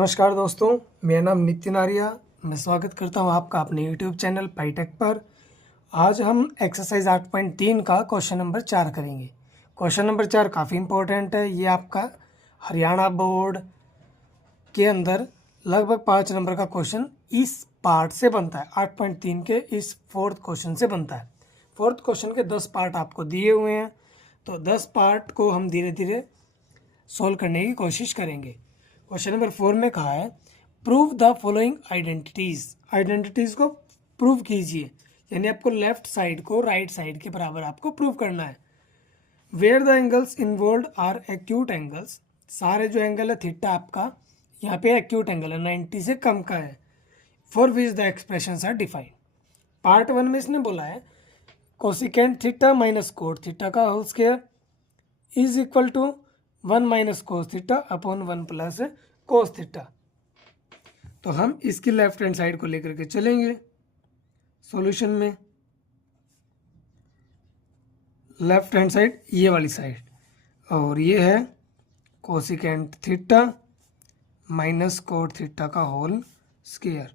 नमस्कार दोस्तों, मेरा नाम नितिन आर्या। मैं स्वागत करता हूं आपका अपने YouTube चैनल पाईटेक पर। आज हम एक्सरसाइज 8.3 का क्वेश्चन नंबर 4 करेंगे। क्वेश्चन नंबर 4 काफ़ी इंपॉर्टेंट है। ये आपका हरियाणा बोर्ड के अंदर लगभग 5 नंबर का क्वेश्चन इस पार्ट से बनता है। 8.3 के इस फोर्थ क्वेश्चन से बनता है। फोर्थ क्वेश्चन के 10 पार्ट आपको दिए हुए हैं, तो 10 पार्ट को हम धीरे धीरे सॉल्व करने की कोशिश करेंगे। क्वेश्चन नंबर 4 में कहा है प्रूव द फॉलोइंग आइडेंटिटीज को प्रूव कीजिए, यानी आपको लेफ्ट साइड को राइट साइड के बराबर आपको प्रूव करना है। Where the angles involve are acute angles, सारे जो एंगल है थीटा आपका यहाँ पे एक्यूट एंगल है, 90 से कम का है। For which the expressions are defined. Part 1 में इसने बोला है cosecant theta minus cot theta का whole square is equal to 1 minus cos theta upon 1 plus cos theta. तो हम इसकी लेफ्ट हैंड साइड को लेकर के चलेंगे सॉल्यूशन में। लेफ्ट हैंड साइड ये वाली साइड, और ये है cosecant theta minus cot theta का होल स्क्वायर।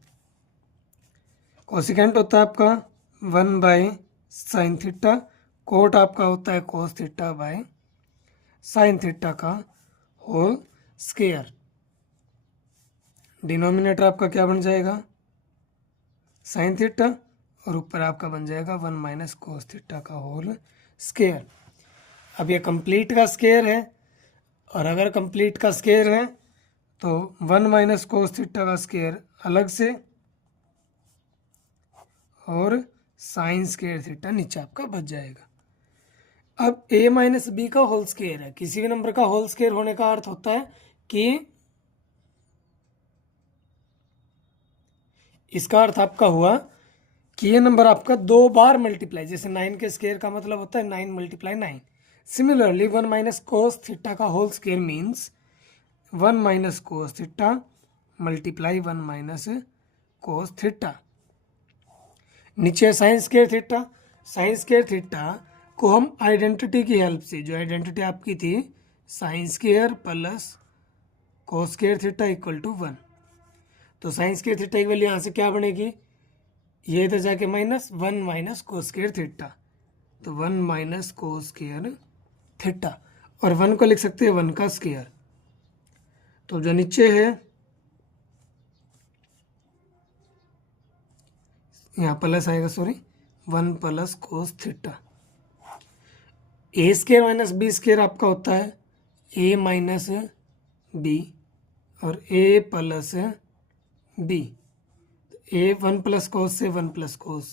कोसिकेंट होता है आपका 1 बाय साइन थीटा, कोट आपका होता है cos theta by sine theta का होल स्क्वायर। डिनोमिनेटर आपका क्या बन जाएगा, साइन थीटा, और ऊपर आपका बन जाएगा 1 माइनस कोस थीटा का होल स्क्वायर। अब ये कंप्लीट का स्क्वायर है, और अगर कंप्लीट का स्क्वायर है तो 1 माइनस कोस थीटा का स्क्वायर अलग से, और साइन स्क्वायर थीटा नीचे आपका बच जाएगा। अब a माइनस बी का होल स्क्वायर है। किसी भी नंबर का होल स्क्वायर होने का अर्थ होता है कि इसका अर्थ आपका हुआ कि ये नंबर आपका 2 बार मल्टीप्लाई, जैसे 9 के स्क्वायर का मतलब होता है 9 multiply 9। Similarly 1 minus cos theta का whole square means 1 minus cos theta multiply 1 minus cos theta. नीचे sine square theta, sine square theta को हम आइडेंटिटी की हेल्प से, जो आइडेंटिटी आपकी थी sine square plus cos square theta equal to 1, तो साइन स्क्वायर थीटा की वैल्यू यहाँ से क्या बनेगी, ये इधर जाके minus 1 minus cos square theta, तो 1 माइनस कोस स्क्वायर थीटा, और 1 को लिख सकते हैं 1 का स्क्वायर। तो जो नीचे है यहाँ प्लस आएगा, सॉरी 1 प्लस कोस थीटा। ए स्क्वायर माइनस बी स्क्वायर आपका होता है ए माइनस बी, और ए प्लस बी। ए 1 प्लस कोस से 1 प्लस कोस,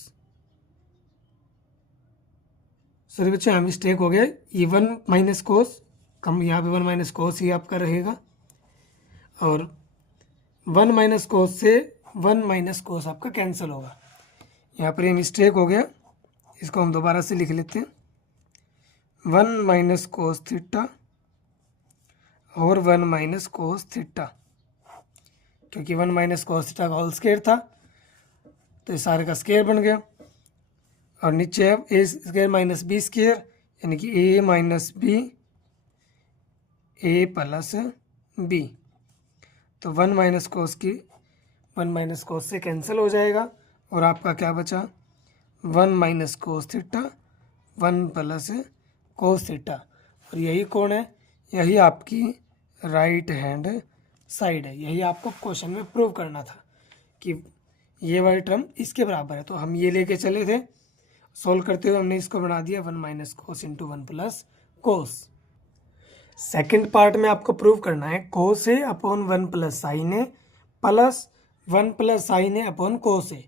सॉरी बच्चे यहाँ मिस्टेक हो गया, ये 1 माइनस कोस कम, यहाँ पे 1 माइनस कोस ही आपका रहेगा, और 1 माइनस कोस से 1 माइनस कोस आपका कैंसिल होगा। यहाँ पर ये मिस्टेक हो गया, इसको हम दोबारा से लिख लेते हैं 1 माइनस कोस थीटा और 1 माइनस कोस थीटा, क्योंकि 1 माइनस कोस थीटा का होल स्क्वायर था तो इस सारे का स्क्वायर बन गया, और नीचे अब ए स्क्वायर माइनस बी स्क्वायर, यानी कि ए माइनस बी ए प्लस बी। तो 1 माइनस कोस की 1 माइनस कोस से कैंसिल हो जाएगा, और आपका क्या बचा 1 minus cos theta 1 plus cos theta, और यही कौन है, यही आपकी राइट हैंड साइड है। यही आपको क्वेश्चन में प्रूव करना था कि ये वाली टर्म इसके बराबर है। तो हम ये लेके चले थे, सॉल्व करते हुए हमने इसको बना दिया 1 माइनस कोस इंटू 1 प्लस कोस। सेकेंड पार्ट में आपको प्रूव करना है कोस ए अपॉन 1 प्लस साइन ए प्लस 1 प्लस साइन ए अपॉन कोस ए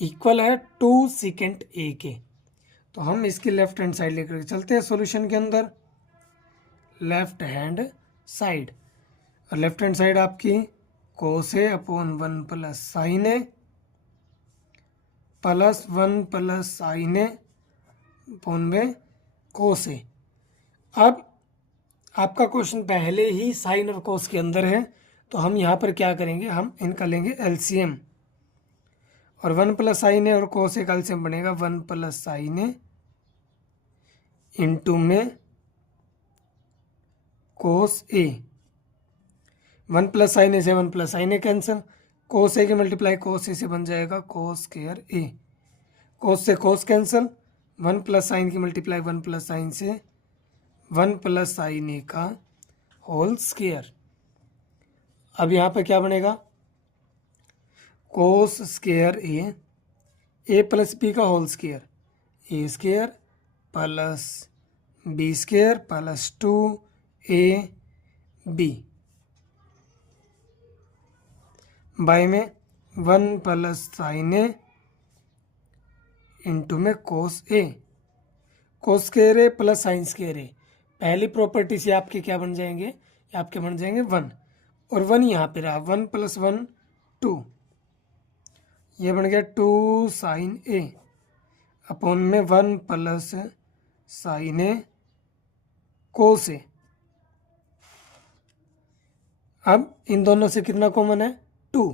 इक्वल है 2 सीकेंट ए के। तो हम इसकी लेफ्ट हैंड साइड लेकर चलते हैं सॉल्यूशन के अंदर। लेफ्ट हैंड साइड, और लेफ्ट हैंड साइड आपकी कोस ए अपॉन 1 प्लस साइन ए प्लस 1 प्लस साइन ए अपॉन में कोस ए। अब आपका क्वेश्चन पहले ही साइन और कोस के अंदर है, तो हम यहाँ पर क्या करेंगे, हम इनका लेंगे एलसीएम, और 1 प्लस साइन ए और कोस ए का एलसीएम बनेगा 1 प्लस साइन ए इंटू में कोस ए, वन प्लस साइन ए से वन प्लस साइन ए कैंसिल, कोस ए की मल्टीप्लाई कोस ए से बन जाएगा कोस स्क्वायर ए, कोस से cos cancel, one plus sine की मल्टीप्लाई वन प्लस साइन से वन प्लस साइन ए का होल स्क्वायर। अब यहाँ पे क्या बनेगा, cos square A plus B का whole square, A square plus B square plus 2ab by में one plus sine A into में cos A, cos square A plus sine square A, पहली property से आपके क्या बन जाएंगे, आपके बन जाएंगे 1 और 1 यहाँ पे रहा, 1 + 1 2, ये बन गया 2 साइन ए अपॉन में 1 प्लस साइन ए कोस ए। अब इन दोनों से कितना कॉमन है, 2,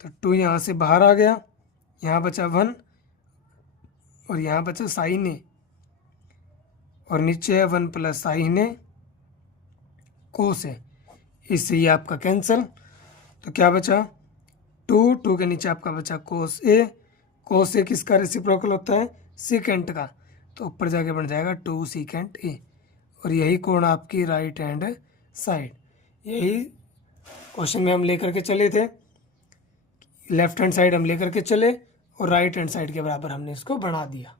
तो 2 यहाँ से बाहर आ गया, यहाँ बचा 1 और यहाँ बचा साइन ए और नीचे है 1 प्लस साइन ए कोस ए, इससे ये आपका कैंसिल, तो क्या बचा 2 के नीचे आपका बचा कोस ए किसका रेसिप्रोकल होता है, सीकेंट का, तो ऊपर जाके बन जाएगा 2 सीकेंट ए और यही कोण आपकी राइट हैंड साइड। यही क्वेश्चन में हम लेकर के चले थे, लेफ्ट हैंड साइड हम लेकर के चले और राइट हैंड साइड के बराबर हमने इसको बना दिया।